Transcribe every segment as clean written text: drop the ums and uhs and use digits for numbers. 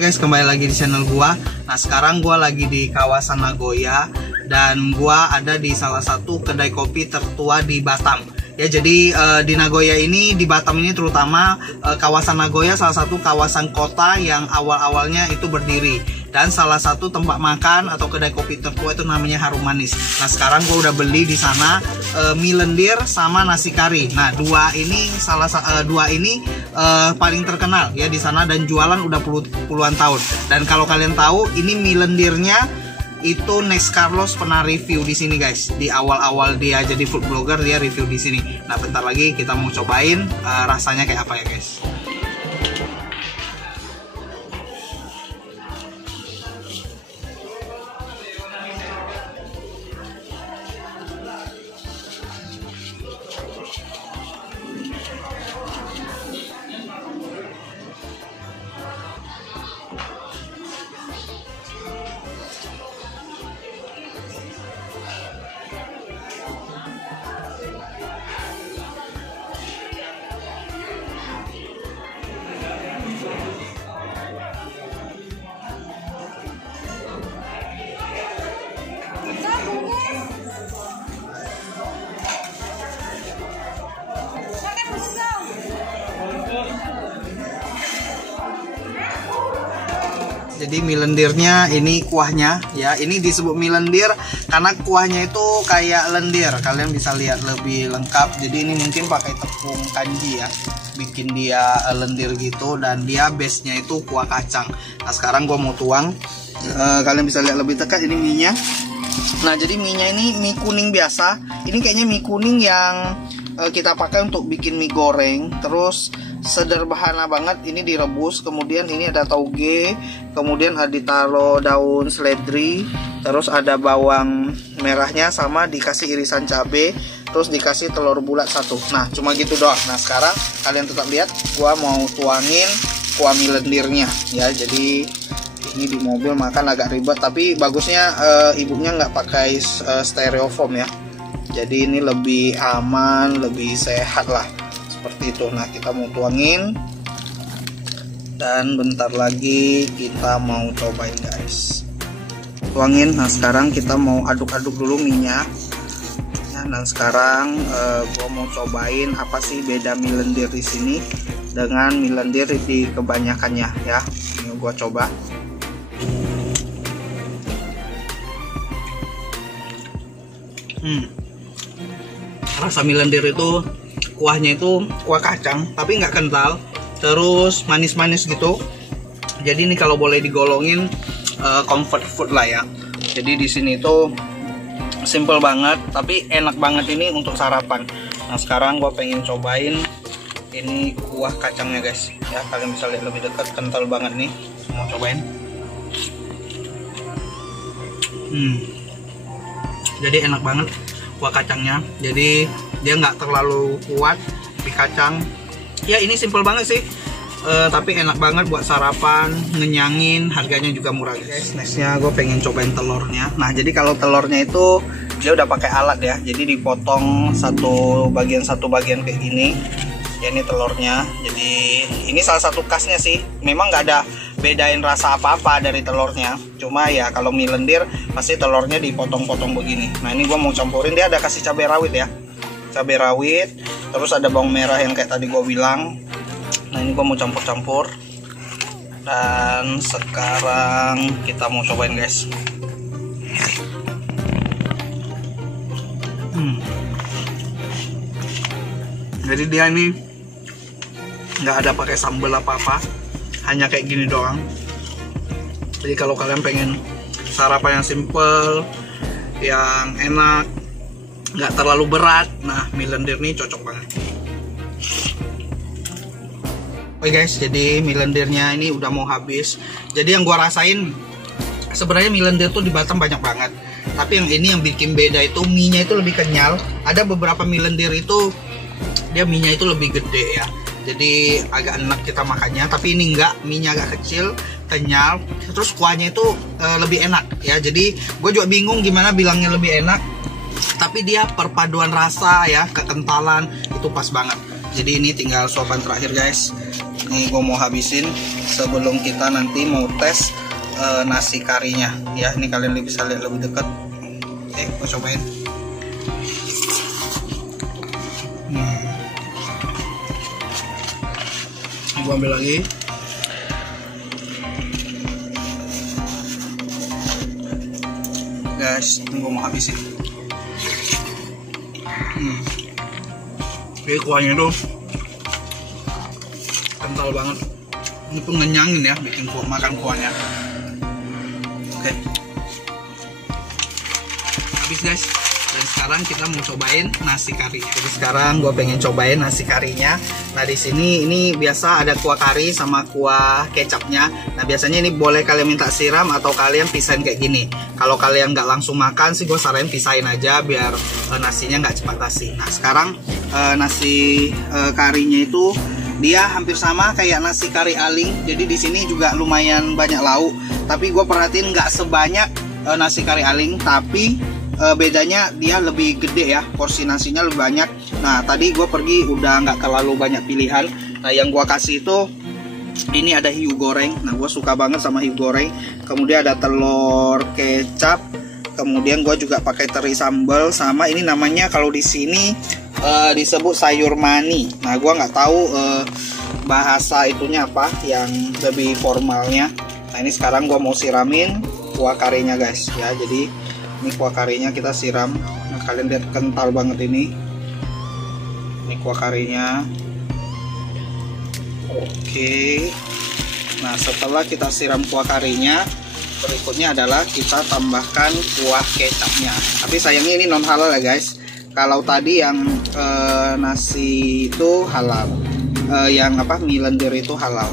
Guys, kembali lagi di channel gua. Nah, sekarang gua lagi di kawasan Nagoya dan gua ada di salah satu kedai kopi tertua di Batam. Ya, jadi di Nagoya ini, di Batam ini terutama kawasan Nagoya salah satu kawasan kota yang awal-awalnya itu berdiri. Dan salah satu tempat makan atau kedai kopi tertua itu namanya Harum Manis. Nah, sekarang gue udah beli di sana mie lendir sama nasi kari. Nah, dua ini paling terkenal ya di sana dan jualan udah puluhan tahun. Dan kalau kalian tahu, ini mie lendirnya itu Next Carlos pernah review di sini guys. Di awal-awal dia jadi food blogger, dia review di sini. Nah, bentar lagi kita mau cobain rasanya kayak apa ya guys. Jadi mie lendirnya ini kuahnya ya, ini disebut mie lendir karena kuahnya itu kayak lendir. Kalian bisa lihat lebih lengkap. Jadi ini mungkin pakai tepung kanji ya, bikin dia lendir gitu, dan dia base-nya itu kuah kacang. Nah, sekarang gua mau tuang. Kalian bisa lihat lebih dekat ini mie-nya. Nah, jadi mie-nya ini mie kuning biasa. Ini kayaknya mie kuning yang kita pakai untuk bikin mie goreng. Terus sederhana banget, ini direbus, kemudian ini ada tauge, kemudian ada ditaruh daun seledri, terus ada bawang merahnya sama dikasih irisan cabai, terus dikasih telur bulat satu. Nah, cuma gitu doang. Nah, sekarang kalian tetap lihat, gua mau tuangin kuah mie lendirnya ya. Jadi ini di mobil makan agak ribet, tapi bagusnya ibunya nggak pakai styrofoam ya. Jadi ini lebih aman, lebih sehat lah. Seperti itu. Nah, kita mau tuangin dan bentar lagi kita mau cobain guys. Tuangin. Nah, sekarang kita mau aduk-aduk dulu minyak. Nah, dan sekarang gua mau cobain apa sih beda mie lendir di sini dengan mie lendir di kebanyakannya ya. Ini gua coba. Rasa mie lendir itu kuahnya itu kuah kacang tapi nggak kental, terus manis-manis gitu. Jadi ini kalau boleh digolongin comfort food lah ya. Jadi di sini itu simple banget tapi enak banget ini untuk sarapan. Nah, sekarang gua pengen cobain ini kuah kacangnya guys ya. Kalian bisa lihat lebih dekat, kental banget nih. Mau cobain. Jadi enak banget kuah kacangnya. Jadi dia nggak terlalu kuat di kacang ya. Ini simple banget sih, tapi enak banget buat sarapan, ngenyangin, harganya juga murah guys. Nextnya gue pengen cobain telurnya. Nah, jadi kalau telurnya itu dia udah pakai alat ya, jadi dipotong satu bagian kayak gini ya. Ini telurnya, jadi ini salah satu khasnya sih. Memang nggak ada bedain rasa apa-apa dari telurnya, cuma ya kalau mie lendir pasti telurnya dipotong-potong begini. Nah, ini gue mau campurin, dia ada kasih cabai rawit ya, cabai rawit, terus ada bawang merah yang kayak tadi gue bilang. Nah, ini gue mau campur-campur dan sekarang kita mau cobain guys. Jadi dia ini nggak ada pakai sambal apa-apa, hanya kayak gini doang. Jadi kalau kalian pengen sarapan yang simple, yang enak, nggak terlalu berat, nah mie lendir nih cocok banget. Oke guys, jadi mie lendirnya ini udah mau habis. Jadi yang gua rasain sebenarnya mie lendir tuh di Batam banyak banget, tapi yang ini yang bikin beda itu mie-nya itu lebih kenyal. Ada beberapa mie lendir itu dia mie-nya itu lebih gede ya, jadi agak enak kita makannya. Tapi ini enggak, mie-nya agak kecil, kenyal, terus kuahnya itu lebih enak ya. Jadi gue juga bingung gimana bilangnya lebih enak, tapi dia perpaduan rasa ya, kekentalan itu pas banget. Jadi ini tinggal suapan terakhir guys. Nih gue mau habisin sebelum kita nanti mau tes nasi karinya ya. Ini kalian bisa lihat lebih dekat. Oke, gue cobain. Gue ambil lagi. Guys, gue mau habisin. Jadi kuahnya tuh kental banget. Ini tuh ngenyangin ya, bikin makan kuahnya. Oke, habis guys. Dan sekarang kita mau cobain nasi kari. Jadi sekarang gue pengen cobain nasi karinya. Nah di sini ini biasa ada kuah kari sama kuah kecapnya. Nah biasanya ini boleh kalian minta siram atau kalian pisahin kayak gini. Kalau kalian nggak langsung makan sih gue saranin pisahin aja biar nasinya nggak cepat basi. Nah sekarang nasi karinya itu dia hampir sama kayak nasi kari aling. Jadi di sini juga lumayan banyak lauk. Tapi gue perhatiin nggak sebanyak nasi kari aling. Tapi bedanya dia lebih gede ya, porsi nasinya lebih banyak. Nah tadi gue pergi udah nggak terlalu banyak pilihan. Nah yang gue kasih itu ini ada hiu goreng. Nah gue suka banget sama hiu goreng. Kemudian ada telur kecap. Kemudian gue juga pakai teri sambal sama ini namanya kalau di sini disebut sayur mani. Nah gue nggak tahu bahasa itunya apa yang lebih formalnya. Nah ini sekarang gue mau siramin kuah karinya guys ya. Jadi ini kuah karinya kita siram. Nah kalian lihat kental banget ini. Ini kuah karinya. Oke. Nah setelah kita siram kuah karinya, berikutnya adalah kita tambahkan kuah kecapnya. Tapi sayangnya ini non halal ya guys. Kalau tadi yang nasi itu halal, yang apa mie lendir itu halal.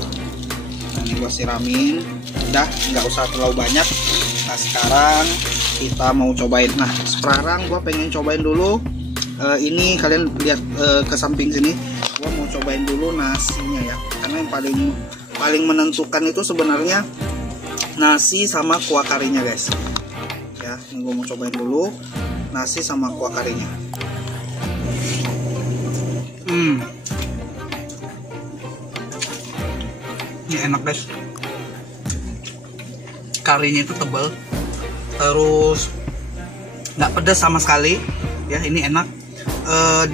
Nah ini gua siramin. Udah nggak usah terlalu banyak. Nah sekarang kita mau cobain. Nah sekarang gue pengen cobain dulu ini kalian lihat ke samping sini. Gue mau cobain dulu nasinya ya, karena yang paling menentukan itu sebenarnya nasi sama kuah karinya guys ya. Ini gue mau cobain dulu nasi sama kuah karinya. Ini enak guys, karinya itu tebal, terus nggak pedas sama sekali ya. Ini enak.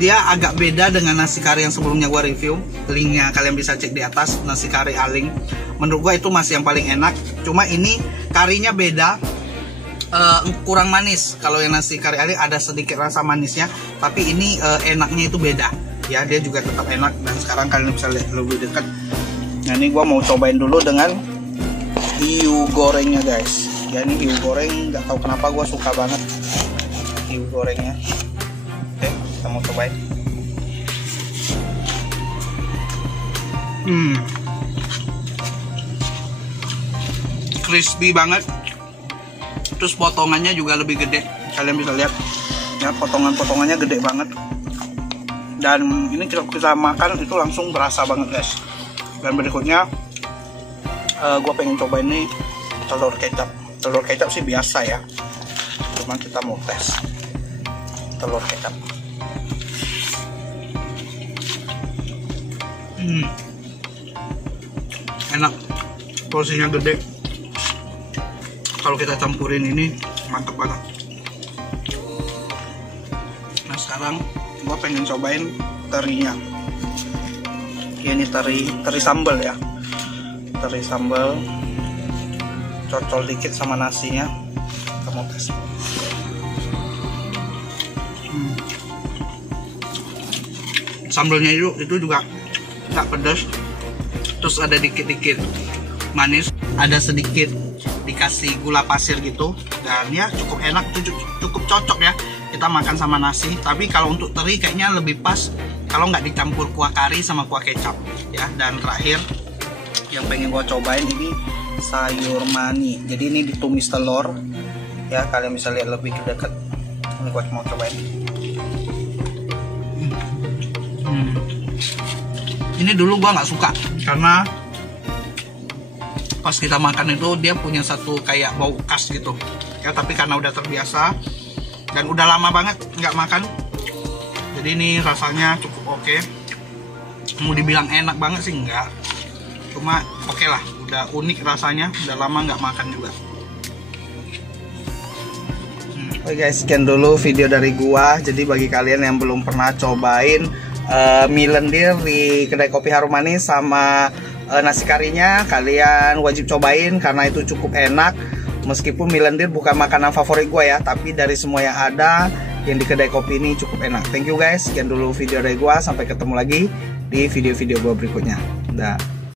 Dia agak beda dengan nasi kari yang sebelumnya gua review. Linknya kalian bisa cek di atas. Nasi kari aling menurut gua itu masih yang paling enak. Cuma ini karinya beda, kurang manis. Kalau yang nasi kari aling ada sedikit rasa manisnya, tapi ini enaknya itu beda ya. Dia juga tetap enak. Dan sekarang kalian bisa lihat lebih dekat. Nah ini gua mau cobain dulu dengan hiu gorengnya guys ya. Ini hiu goreng, nggak tahu kenapa gue suka banget hiu gorengnya. Oke, kita mau cobain. Crispy banget. Terus potongannya juga lebih gede. Kalian bisa lihat ya, potongannya gede banget. Dan ini kita makan itu langsung berasa banget guys. Dan berikutnya gue pengen cobain nih telur kecap. Telur kecap sih biasa ya, cuman kita mau tes telur kecap. Enak, porsinya gede. Kalau kita campurin ini mantep banget. Nah sekarang gua pengen cobain terinya. Ini teri sambal ya, teri sambal. Cocol dikit sama nasinya. Kita mau tes. Sambalnya itu juga nggak pedas. Terus ada dikit-dikit manis. Ada sedikit dikasih gula pasir gitu. Dan ya cukup enak, cukup cocok ya kita makan sama nasi. Tapi kalau untuk teri kayaknya lebih pas kalau nggak dicampur kuah kari sama kuah kecap ya. Dan terakhir yang pengen gua cobain ini sayur mani. Jadi ini ditumis telur ya, kalian bisa lihat lebih dekat. Ini gua mau cobain. Ini dulu gua nggak suka karena pas kita makan itu dia punya satu kayak bau khas gitu ya. Tapi karena udah terbiasa dan udah lama banget nggak makan, jadi ini rasanya cukup oke. Mau dibilang enak banget sih enggak, Cuma oke lah, udah unik rasanya, udah lama nggak makan juga. Oke guys, sekian dulu video dari gua. Jadi bagi kalian yang belum pernah cobain mie lendir di kedai kopi Harum Manis sama nasi karinya, kalian wajib cobain karena itu cukup enak. Meskipun mie lendir bukan makanan favorit gua ya, tapi dari semua yang ada yang di kedai kopi ini cukup enak. Thank you guys, sekian dulu video dari gua. Sampai ketemu lagi di video-video gua berikutnya. Dah.